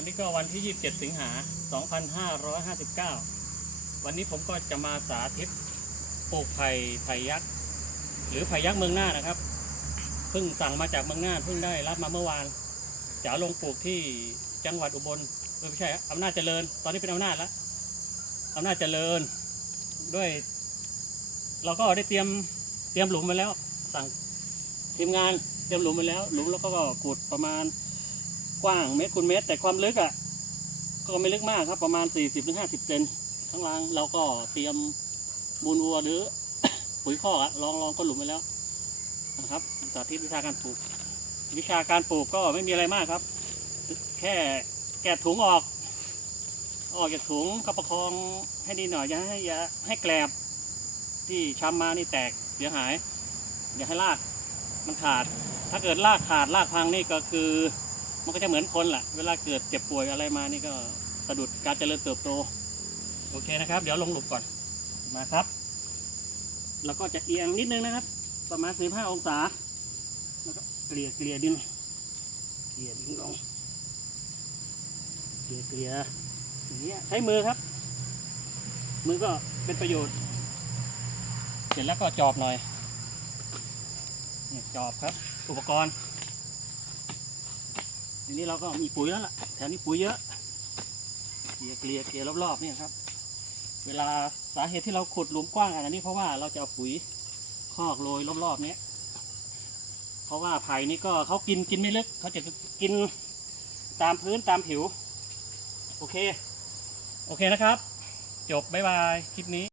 วันนี้ก็วันที่ 27 สิงหา 2559 วันนี้ผมก็จะมาสาธิตปลูกไผ่ไผ่ยักษ์หรือไผ่ยักษ์เมืองหน่านะครับ เพิ่งสั่งมาจากเมืองหน่าเพิ่งได้รับมาเมื่อวานจะเอาลงปลูกที่จังหวัดอุบลเออไม่ใช่อำนาจเจริญ ตอนนี้เป็นอำนาจแล้วอำนาจเจริญด้วย เราก็ได้เตรียมเตรียมหลุมไปแล้ว สั่งทีมงานเตรียมหลุมไปแล้ว หลุมแล้วก็ขุดประมาณ กว้างเมตรคูณเมตร แต่ความลึกอะก็ไม่ลึกมากครับ ประมาณ 40-50ถึง50เซนข้างล่างเราก็เตรียมมูลวัวหรือ ปุ๋ยคอกอะลองลองก็หลุมไปแล้วนะครับสาธิตวิชาการปลูก วิชาการปลูกก็ไม่มีอะไรมากครับ แค่แกะถุงออก ออกจากถุงก็ประคองให้ดีหน่อยอย่าให้อย่าให้แกลบที่ช้ำมานี่แตกเสียหาย อย่าให้รากมันขาด ถ้าเกิดรากขาดรากพังนี่ก็คือ มันก็จะเหมือนคนแหละเวลาเกิดเจ็บป่วยอะไรมานี่ก็สะดุดการเจริญเติบโต โอเคนะครับ เดี๋ยวลงหลุมก่อนมาครับ แล้วก็จะเอียงนิดนึงนะครับ ประมาณ15องศาแล้วก็เกลี่ยเกลี่ยดินเกลี่ยดินลงเกลี่ยเกลี่ยอย่างเงี้ยใช้มือครับ มือก็เป็นประโยชน์ เสร็จแล้วก็จอบหน่อยเนี่ยจอบครับ อุปกรณ์ ทีนี้เราก็มีปุ๋ยแล้วล่ะแถวนี้ปุ๋ยเยอะเกลี่ยเกลี่ยเกลี่ยรอบๆเนี่ยครับ เวลาสาเหตุที่เราขุดหลุมกว้างขนาดนี้เพราะว่าเราจะเอาปุ๋ยคอกโรยรอบๆเนี้ยเพราะว่าไผ่นี่ก็เขากินกินไม่ลึกเขาจะกินตามพื้นตามผิว โอเค โอเคนะครับ จบ บ๊ายบาย คลิปนี้